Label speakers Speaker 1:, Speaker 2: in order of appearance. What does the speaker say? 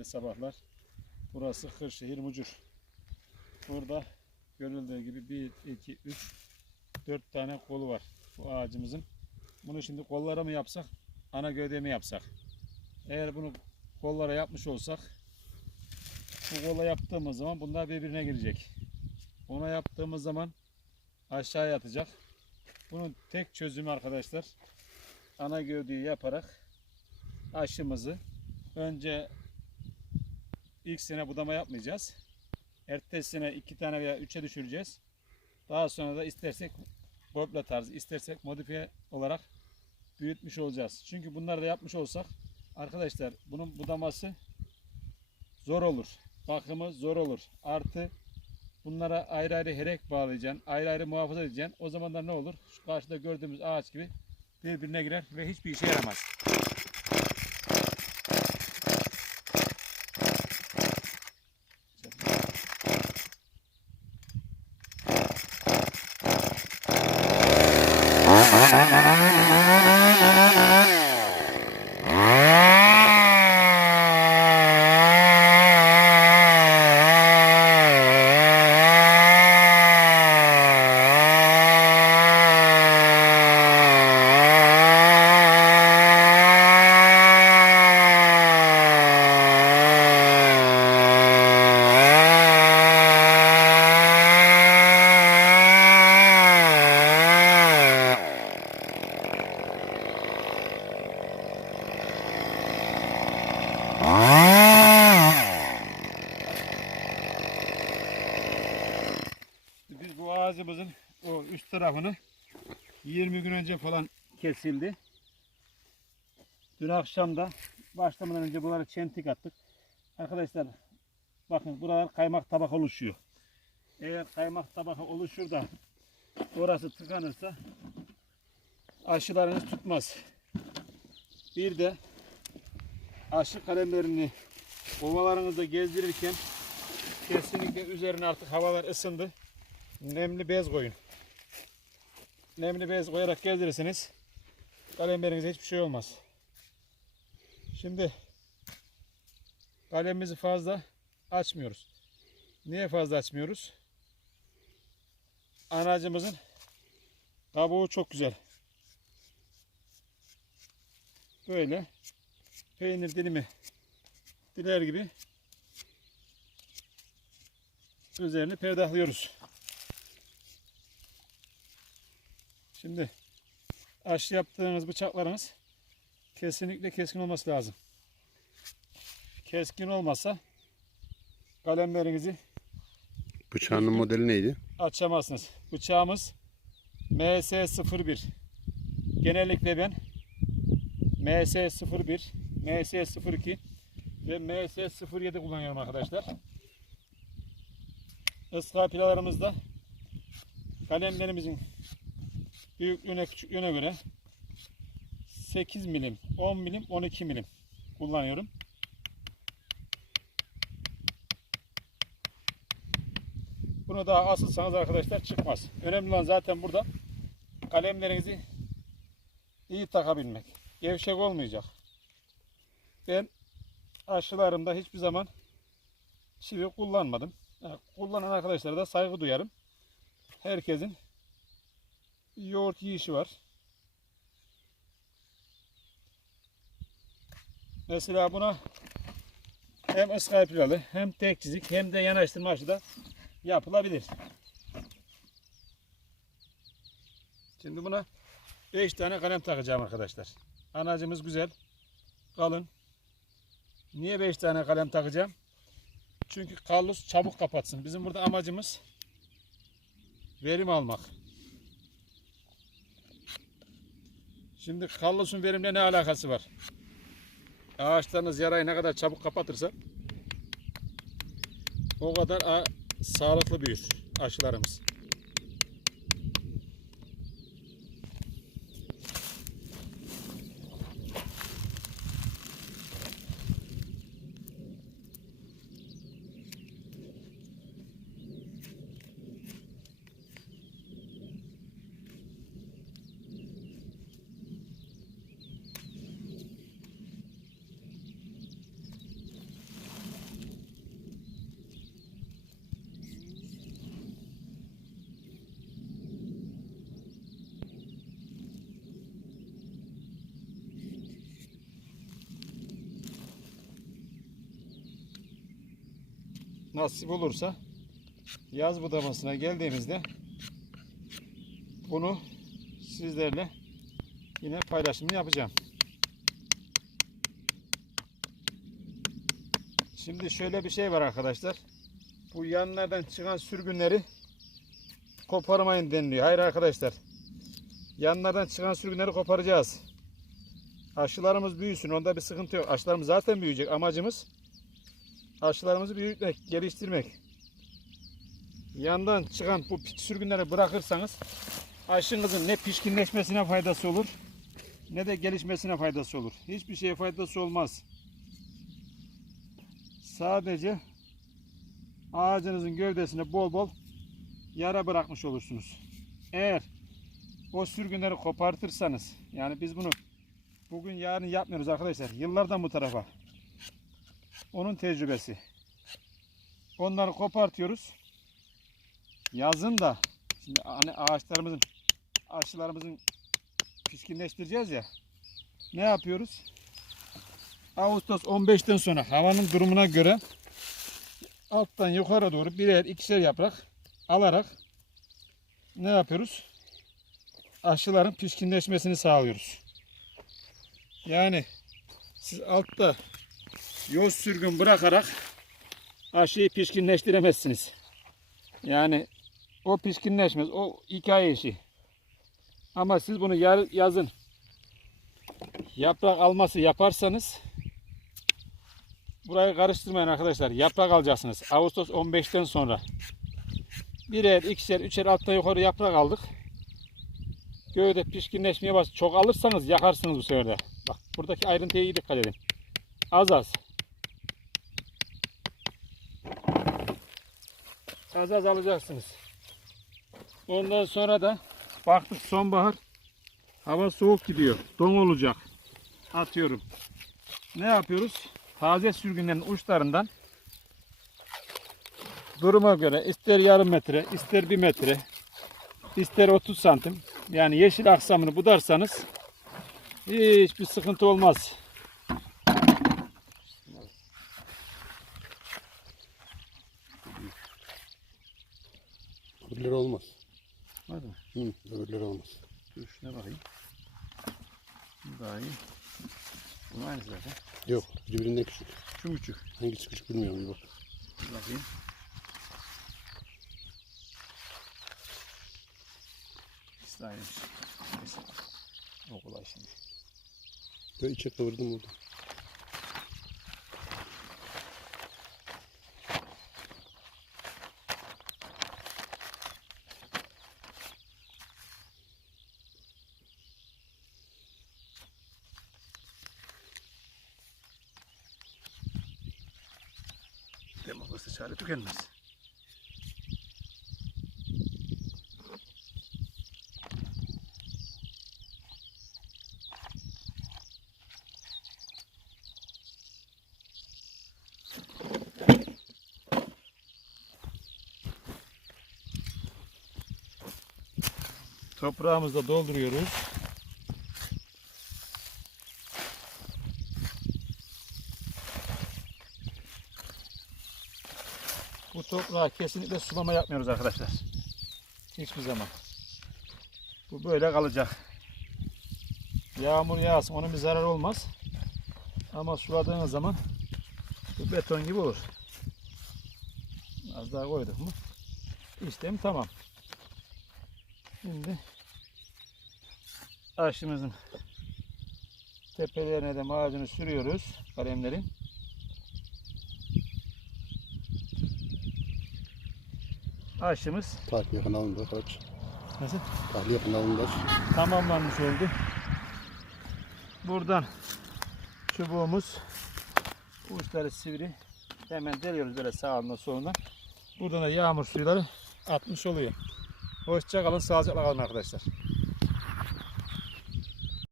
Speaker 1: Hayırlı sabahlar. Burası Kırşehir Mucur. Burada görüldüğü gibi 1, 2, 3, 4 tane kolu var bu ağacımızın. Bunu şimdi kollara mı yapsak, ana gövdeye mi yapsak? Eğer bunu kollara yapmış olsak, bu kola yaptığımız zaman bunlar birbirine girecek. Ona yaptığımız zaman aşağıya atacak. Bunun tek çözümü arkadaşlar, ana gövdeyi yaparak aşımızı önce ilk sene budama yapmayacağız. Ertesi sene iki tane veya üçe düşüreceğiz. Daha sonra da istersek bobla tarzı, istersek modifiye olarak büyütmüş olacağız. Çünkü bunları da yapmış olsak arkadaşlar bunun budaması zor olur. Bakımı zor olur. Artı bunlara ayrı ayrı herek bağlayacaksın. Ayrı ayrı muhafaza edeceksin. O zaman da ne olur? Şu karşıda gördüğümüz ağaç gibi birbirine girer ve hiçbir işe yaramaz. Biz bu ağacımızın üst tarafını 20 gün önce falan kesildi. Dün akşam da başlamadan önce buralara çentik attık. Arkadaşlar bakın buralar kaymak tabaka oluşuyor. Eğer kaymak tabaka oluşur da orası tıkanırsa aşılarınız tutmaz. Bir de aşı kalemlerini ovalarınızda gezdirirken kesinlikle üzerine artık havalar ısındı. Nemli bez koyun. Nemli bez koyarak gezdirirseniz kalemlerinize hiçbir şey olmaz. Şimdi kalemimizi fazla açmıyoruz. Niye fazla açmıyoruz? Anacımızın kabuğu çok güzel. Böyle peynir dilimi diler gibi üzerini perdahlıyoruz. Şimdi aşı yaptığınız bıçaklarınız kesinlikle keskin olması lazım. Keskin olmasa kalemlerinizi
Speaker 2: Bıçağının modeli neydi?
Speaker 1: açamazsınız. Bıçağımız MS01. Genellikle ben MS01, MS02 ve MS07 kullanıyorum arkadaşlar. Iskapilalarımızda kalemlerimizin büyüklüğüne küçüklüğüne göre 8 milim, 10 milim, 12 milim kullanıyorum. Bunu da asılsanız arkadaşlar çıkmaz. Önemli olan zaten burada kalemlerinizi iyi takabilmek. Gevşek olmayacak. Ben aşılarımda hiçbir zaman çivi kullanmadım. Ha, Kullanan arkadaşlara da saygı duyarım. Herkesin yoğurt yiyişi var. Mesela buna hem ıskarpilalı hem tek çizik hem de yanaştırma aşı da yapılabilir. Şimdi buna 5 tane kalem takacağım arkadaşlar. Anacımız güzel. Kalın. Niye 5 tane kalem takacağım? Çünkü kallus çabuk kapatsın. Bizim burada amacımız verim almak. Şimdi kallusun verimle ne alakası var? Ağaçlarınız yarayı ne kadar çabuk kapatırsa o kadar sağlıklı büyür aşılarımız. Nasip olursa yaz budamasına geldiğimizde bunu sizlerle yine paylaşımını yapacağım. Şimdi şöyle bir şey var arkadaşlar. Bu yanlardan çıkan sürgünleri koparmayın deniliyor. Hayır arkadaşlar. Yanlardan çıkan sürgünleri koparacağız. Aşılarımız büyüsün. Onda bir sıkıntı yok. Aşılarımız zaten büyüyecek. Amacımız aşılarımızı büyütmek, geliştirmek. Yandan çıkan bu sürgünleri bırakırsanız aşınızın ne pişkinleşmesine faydası olur ne de gelişmesine faydası olur. Hiçbir şeye faydası olmaz. Sadece ağacınızın gövdesine bol bol yara bırakmış olursunuz. Eğer o sürgünleri kopartırsanız yani biz bunu bugün yarın yapmıyoruz arkadaşlar. Yıllardan bu tarafa. Onun tecrübesi. Onları kopartıyoruz. Yazın da şimdi hani ağaçlarımızın aşılarımızın pişkinleştireceğiz ya. Ne yapıyoruz? Ağustos 15'ten sonra havanın durumuna göre alttan yukarı doğru birer ikişer yaprak alarak ne yapıyoruz? Aşıların pişkinleşmesini sağlıyoruz. Yani siz altta yoz sürgün bırakarak aşıyı pişkinleştiremezsiniz. Yani o pişkinleşmez. O hikaye işi. Ama siz bunu yazın yaprak alması yaparsanız burayı karıştırmayın arkadaşlar. Yaprak alacaksınız. Ağustos 15'ten sonra. Birer, ikişer, üçer altta yukarı yaprak aldık. Gövde pişkinleşmeye baş. Çok alırsanız yakarsınız bu sefer de. Bak buradaki ayrıntıya iyi dikkat edin. Az az. Az az alacaksınız. Ondan sonra da baktık sonbahar hava soğuk gidiyor. Don olacak. Atıyorum. Ne yapıyoruz? Taze sürgünlerin uçlarından duruma göre ister yarım metre, ister bir metre, ister 30 santim yani yeşil aksamını budarsanız hiçbir sıkıntı olmaz.
Speaker 2: Öbürleri olmaz.
Speaker 1: Hadi.
Speaker 2: Hı, öbürleri olmaz.
Speaker 1: Dur şuna bakayım. Bu daha iyi. Bu aynı zaten.
Speaker 2: Yok, birbirinden küçük.
Speaker 1: Şu küçük.
Speaker 2: Hangisi küçük bilmiyorum bir bak.
Speaker 1: Dur bakayım. İkisi de. Neyse. O kolay şimdi.
Speaker 2: Böyle içe kıvırdım oldu.
Speaker 1: Demokrasi çare tükenmez. Toprağımızı da dolduruyoruz. Bu toprağa kesinlikle sulama yapmıyoruz arkadaşlar. Hiçbir zaman. Bu böyle kalacak. Yağmur yağsın onun bir zararı olmaz. Ama suladığınız zaman bu beton gibi olur. Az daha koyduk mu? İşlem tamam. Şimdi aşımızın tepelerine de macunu sürüyoruz kalemlerin. Aşımız
Speaker 2: Tahliye kanalında kaç.
Speaker 1: nasıl?
Speaker 2: Tahliye kanalında.
Speaker 1: tamamlanmış oldu. Buradan çubuğumuz bu uçları sivri hemen deliyoruz böyle sağından solundan. Buradan da yağmur suyları atmış oluyor. Hoşça kalın, sağlıcakla kalın arkadaşlar.